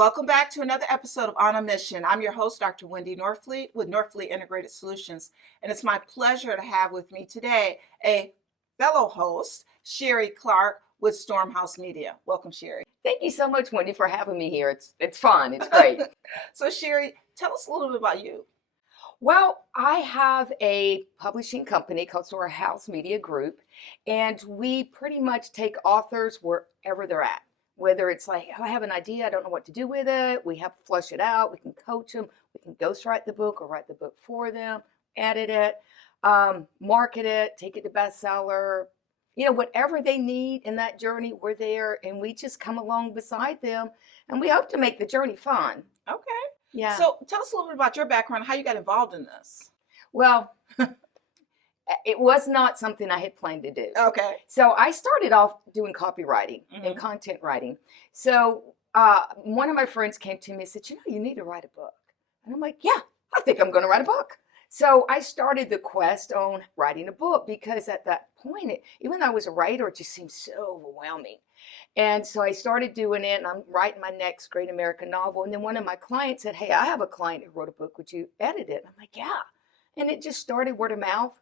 Welcome back to another episode of On a Mission. I'm your host, Dr. Wendy Norfleet with Norfleet Integrated Solutions. And it's my pleasure to have with me today a fellow host, Sherrie Clark with Storehouse Media. Welcome, Sherrie. Thank you so much, Wendy, for having me here. It's fun. It's great. So, Sherrie, tell us a little bit about you. Well, I have a publishing company called Storehouse Media Group, and we pretty much take authors wherever they're at. Whether it's like, oh, I have an idea, I don't know what to do with it, we have to flush it out, we can coach them, we can ghostwrite the book or write the book for them, edit it, market it, take it to bestseller. Whatever they need in that journey, we're there, and we just come along beside them, and we hope to make the journey fun. Okay. Yeah. So tell us a little bit about your background, how you got involved in this. Well, it was not something I had planned to do. Okay. So I started off doing copywriting and content writing. So one of my friends came to me and said, you need to write a book. And I'm like, yeah, I think I'm going to write a book. So I started the quest on writing a book because at that point, even though I was a writer, it just seemed so overwhelming. And so I started doing it, and I'm writing my next great American novel. And then one of my clients said, hey, I have a client who wrote a book. Would you edit it? And I'm like, yeah. And it just started word of mouth.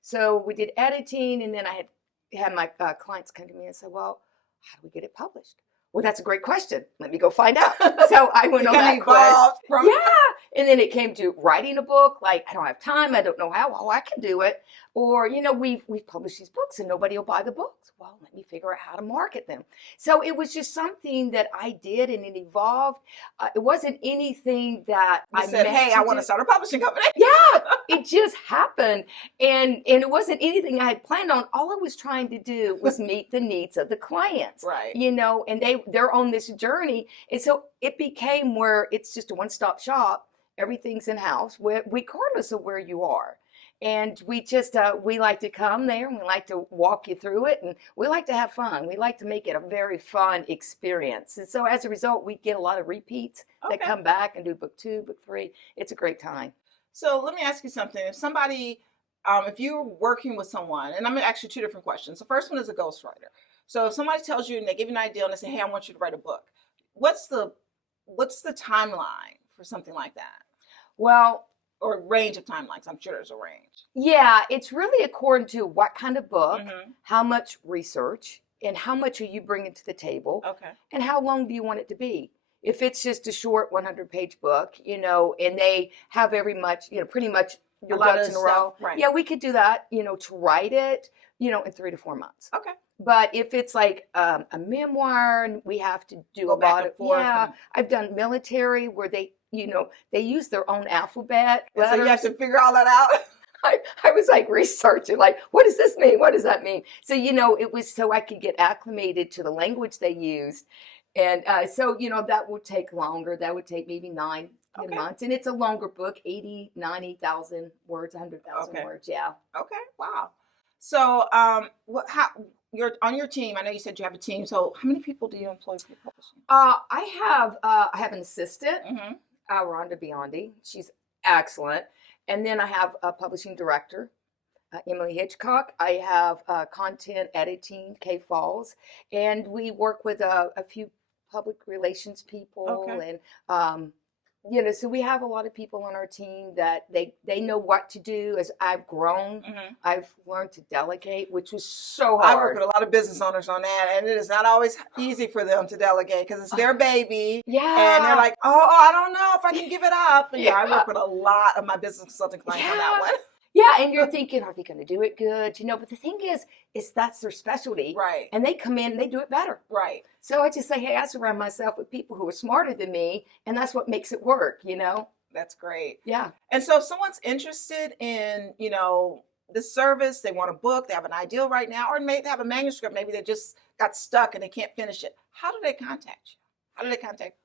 So we did editing, and then I had my clients come to me and say, well, how do we get it published? Well, that's a great question. Let me go find out. So I went on that quest. And then it came to writing a book. Like, I don't have time. I don't know how. Well, I can do it. Or, we've published these books and nobody will buy the books. Well, let me figure out how to market them. So it was just something that I did, and it evolved. It wasn't anything that I said, hey, I want to start a publishing company. Yeah, it just happened. And it wasn't anything I had planned on. All I was trying to do was meet the needs of the clients. Right. And they're on this journey. And so it became where it's just a one-stop shop. Everything's in-house, regardless of where you are. And we just, we like to come there, and we like to walk you through it, and we like to have fun. We like to make it a very fun experience. And so as a result, we get a lot of repeats that come back and do book 2, book 3. It's a great time. So let me ask you something. If somebody, if you're working with someone, and I'm going to ask you 2 different questions. The first one is a ghostwriter. So if somebody tells you and they give you an idea and they say, hey, I want you to write a book, what's the timeline for something like that? Well, or range of timelines. I'm sure there's a range. Yeah, it's really according to what kind of book, how much research, and how much are you bringing to the table, and how long do you want it to be. If it's just a short 100-page book, and they have pretty much your ducks in a row. Right. Yeah, we could do that, to write it, in 3 to 4 months. Okay. But if it's like a memoir, and we have to do a lot of, I've done military where they use their own alphabet. So you have to figure all that out. I was like researching, like, what does this mean? What does that mean? So, it was so I could get acclimated to the language they used. And so, that would take longer. That would take maybe 9 months. And it's a longer book, 80, 90,000 words, 100,000 words. Yeah. Okay. Wow. So you're on your team. I know you said you have a team. So how many people do you employ for your publishing? I have an assistant, Rhonda Biondi. She's excellent. And then I have a publishing director, Emily Hitchcock. I have content editing, Kay Falls. And we work with a few public relations people. And, so we have a lot of people on our team that they know what to do. As I've grown, I've learned to delegate, which was so hard. I work with a lot of business owners on that, and it is not always easy for them to delegate because it's their baby. Yeah. And they're like, oh, I don't know if I can give it up. And I work with a lot of my business consulting clients on that one. Yeah, and you're thinking, are they going to do it good? But the thing is that's their specialty. Right. And they come in and they do it better. Right. So I just say, hey, I surround myself with people who are smarter than me, and that's what makes it work, That's great. Yeah. And so if someone's interested in, this service, they want a book, they have an idea right now, or maybe they have a manuscript, maybe they just got stuck and they can't finish it. How do they contact you? How do they contact,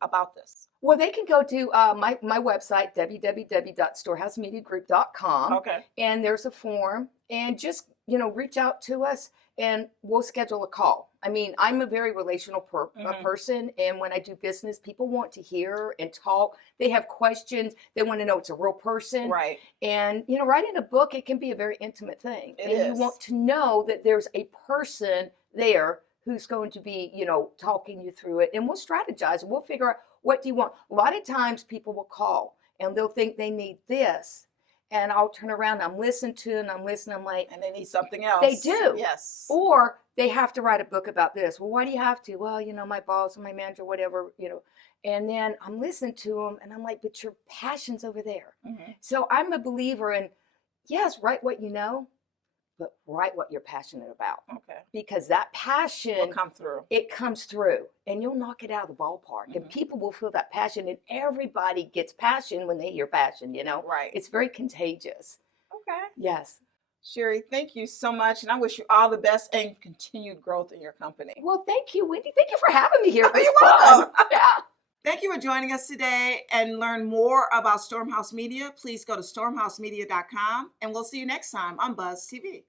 about this? Well, they can go to my website, www.storehousemediagroup.com. Okay. And there's a form, and just, reach out to us and we'll schedule a call. I mean, I'm a very relational person. And when I do business, people want to hear and talk. They have questions. They want to know it's a real person. Right. And, writing a book, it can be a very intimate thing. It is. You want to know that there's a person there who's going to be, talking you through it. And we'll strategize. We'll figure out What do you want? A lot of times people will call and they'll think they need this. And I'll turn around, I'm listening to it, and I'm listening, I'm like, And they need something else. they do. Yes. Or they have to write a book about this. Well, why do you have to? Well, you know, my boss or my manager, whatever, you know. And then I'm listening to them, and I'm like, but your passion's over there. Mhm. So I'm a believer in, yes, write what you know, but write what you're passionate about. Okay. Because that passion, Will come through. it comes through, and you'll knock it out of the ballpark. And Mhm. people will feel that passion, and everybody gets passion when they hear passion, you know. Right. It's very contagious. Okay. Yes. Sherrie, thank you so much. And I wish you all the best and continued growth in your company. Well, thank you, Wendy. Thank you for having me here. It was You're fun. welcome. Yeah. Thank you for joining us today. And learn more about Storehouse Media, please go to stormhousemedia.com. And we'll see you next time on Buzz TV.